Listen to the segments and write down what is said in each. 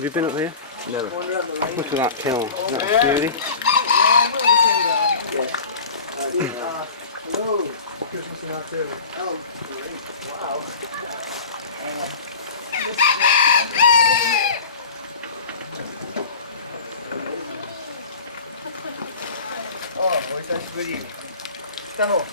Have you been up here? Never. Look at that kiln. Isn't that a beauty? Hello. Christmas in October. Oh, great. Wow. Oh, ahorita es pretty. Estamos.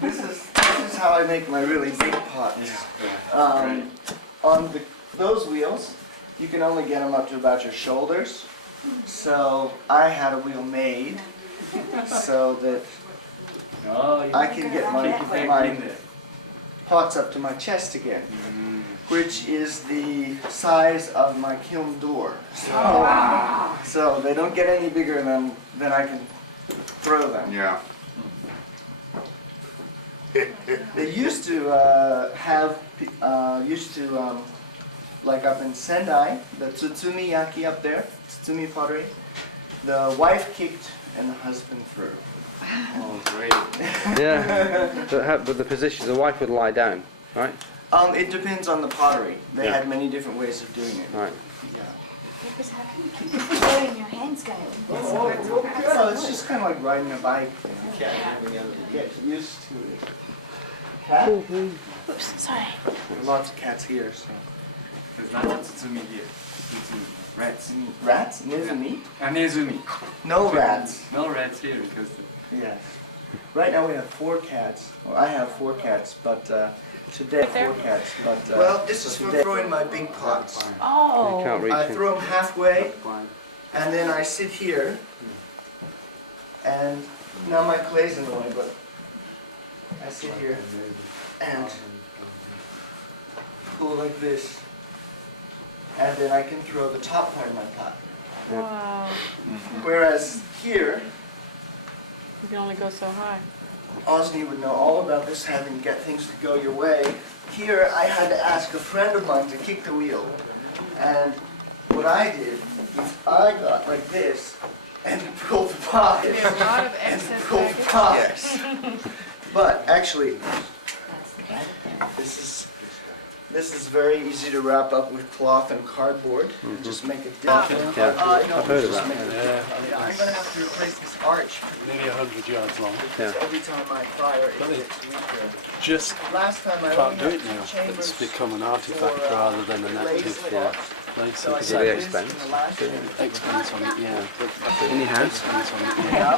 This is how I make my really big pots. On those wheels, you can only get them up to about your shoulders. So I had a wheel made so that I can get my pots up to my chest again, which is the size of my kiln door. So they don't get any bigger than I can throw them. Yeah. They used to like up in Sendai, the Tsutsumi Yaki up there, Tsutsumi pottery, the wife kicked and the husband threw. Oh, great. Yeah. But the position, the wife would lie down, right? It depends on the pottery. They had many different ways of doing it. Right. Yeah. Keep going, your hands going. So it's just kind of like riding a bike. You get used to it. Cat? Oops, sorry. There are lots of cats here, so. There's not a Tsutsumi here. Tsutsumi. Rats. Rats? Nezumi? Nezumi. No rats. No rats here because. Yeah. Right now we have 4 cats. Well, I have 4 cats, but today 4 cats. But well, this is for throwing my big pots. You Oh. can't reach I him. throw them halfway, and then I sit here, and now my clay's in the way, but I sit here and pull like this, and then I can throw the top part of my pot. Wow. Whereas here, You can only go so high. Osni would know all about this, having to get things to go your way. Here, I had to ask a friend of mine to kick the wheel. And what I did is I got like this and pulled the pot. There's a lot of And excess pulled the pot. Yes. But actually, this is very easy to wrap up with cloth and cardboard. And just make it different. Yeah. No, I've heard of just that. make it different. I'm going to have to replace this arch. Nearly 100 yards long. Yeah. Every time I fire, it gets weaker. Just Last time I can't only do had it 2 now. chambers It's become an artifact for, rather than an glaze active pots. place. So I It's did the this expense. in the last year. expense on it, yeah. In your house? Expense on it, yeah.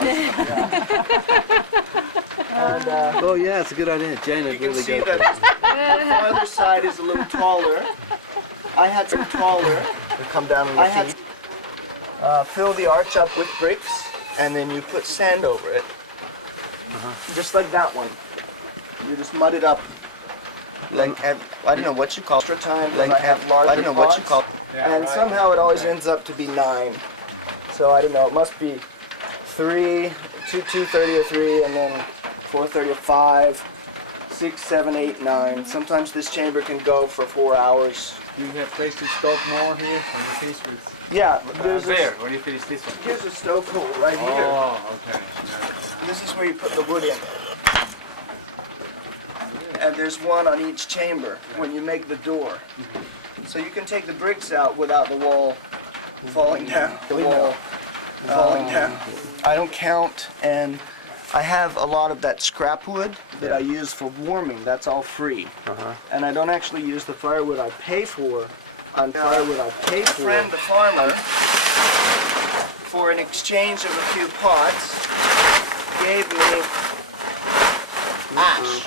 And Oh yeah, it's a good idea. Jane you would can really see go that the farther side is a little taller. I had some taller. come down on I had fill the arch up with bricks, and then you put sand over it. Just like that one. You just mud it up. Like I don't know what you call extra time. Like I have larger I don't know what you call. And somehow it always ends up to be 9. So I don't know. It must be 3, 2:30 or 3, and then 4:30 or 5, 6, 7, 8, 9. Sometimes this chamber can go for 4 hours. You have place to stove more here when you finish with. Yeah, there's There, when you finish this one. here's a stove hole right here. Oh, okay. This is where you put the wood in. And there's one on each chamber when you make the door. So you can take the bricks out without the wall falling down. The wall falling down. I don't count, and I have a lot of that scrap wood that I use for warming. That's all free. And I don't actually use the firewood I pay for. On firewood I pay for. Friend, the farmer, for an exchange of a few pots, gave me ash.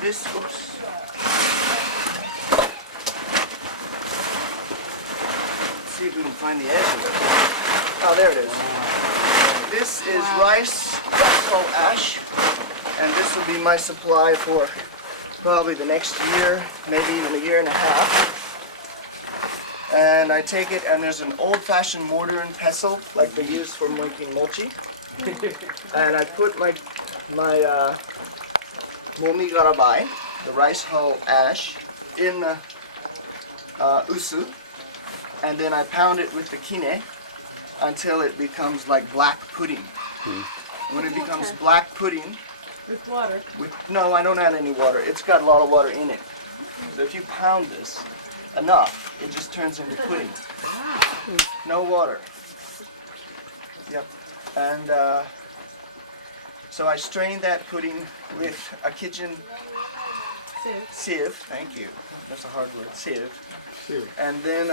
This, oops. Let's see if we can find the edge of it. Oh, there it is. This is rice hull ash, and this will be my supply for probably the next year, maybe even a year and a half. And I take it, and there's an old-fashioned mortar and pestle, like they use for making mochi. And I put my momi garabai, the rice hull ash, in the usu, and then I pound it with the kine, until it becomes like black pudding. When it becomes black pudding, With water. no, I don't add any water. It's got a lot of water in it. So if you pound this enough, it just turns into pudding. No water. Yep. And so I strained that pudding with a kitchen sieve. Thank you. That's a hard word. Sieve. And then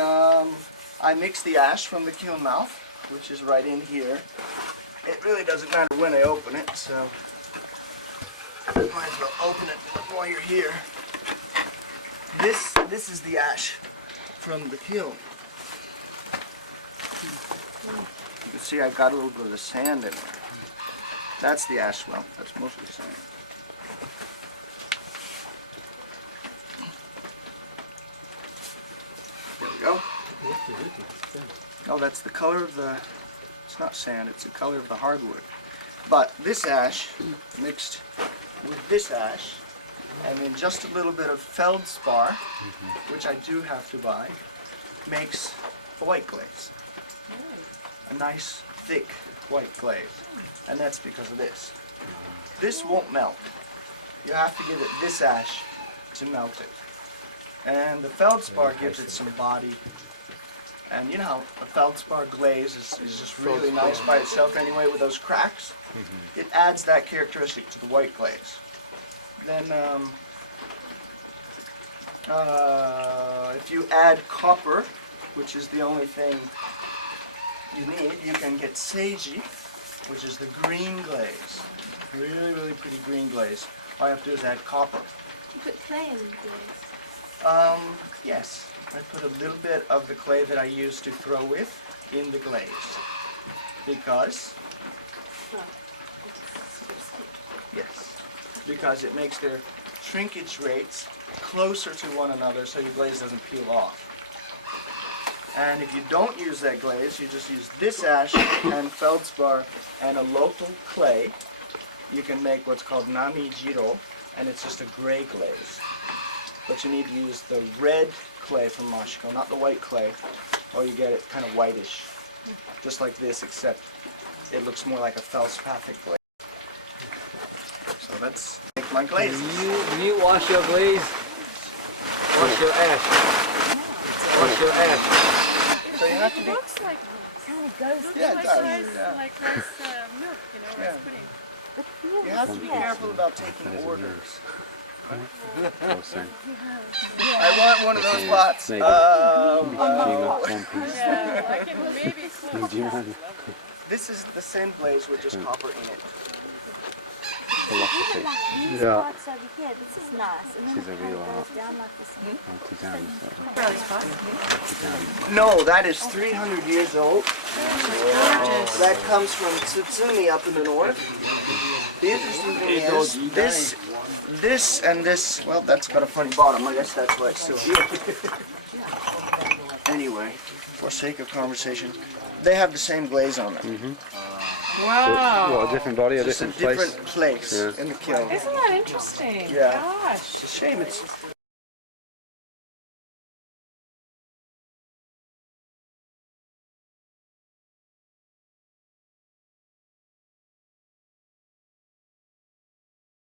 I mix the ash from the kiln mouth, which is right in here. It really doesn't matter when I open it, so might as well open it while you're here. This is the ash from the kiln. You can see I got a little bit of the sand in there. That's the ash well. That's mostly sand. There we go. Oh, that's the color of the, it's not sand, it's the color of the hardwood. But this ash mixed with this ash, and then just a little bit of feldspar, which I do have to buy, makes a white glaze. A nice, thick white glaze. And that's because of this. This won't melt. You have to give it this ash to melt it. And the feldspar gives it some body. And you know how a feldspar glaze is just really nice by itself anyway with those cracks? It adds that characteristic to the white glaze. Then if you add copper, which is the only thing you need, you can get seiji, which is the green glaze. Really, really pretty green glaze. All you have to do is add copper. You put clay in the glaze. Yes. I put a little bit of the clay that I used to throw with in the glaze. Because, yes, because it makes their shrinkage rates closer to one another so your glaze doesn't peel off. And if you don't use that glaze, you just use this ash and feldspar and a local clay, you can make what's called nami jiro, and it's just a gray glaze. But you need to use the red clay from Mashiko, not the white clay, or you get it kind of whitish, just like this, except it looks more like a feldspathic glaze. So that's make my glaze. When you wash your glaze, wash your ash. Wash your ash. So you have to It be, looks like Kind of goes. yeah, it like does. rice, Yeah. like rice milk, you know, rice Yeah. pudding. The feel You have to be yeah. careful about taking orders. Also, I want one of those pots. maybe. Do you got one piece? Yeah, I can maybe swim. Do you mind? This is the same glaze with just copper in it. Philosophy. Like these Yeah. parts over here, this is nice. And then This is it a kind real of goes art. down like this. No, that is 300 years old. That comes from Tsutsumi up in the north. The interesting thing is, this and this, well, that's got a funny bottom. I guess that's why it's still here. Anyway, for sake of conversation, they have the same glaze on them. Wow. What, a different body, a Just a different place? different place Yeah. in the kiln. Isn't that interesting? Yeah. Gosh. It's a shame. It's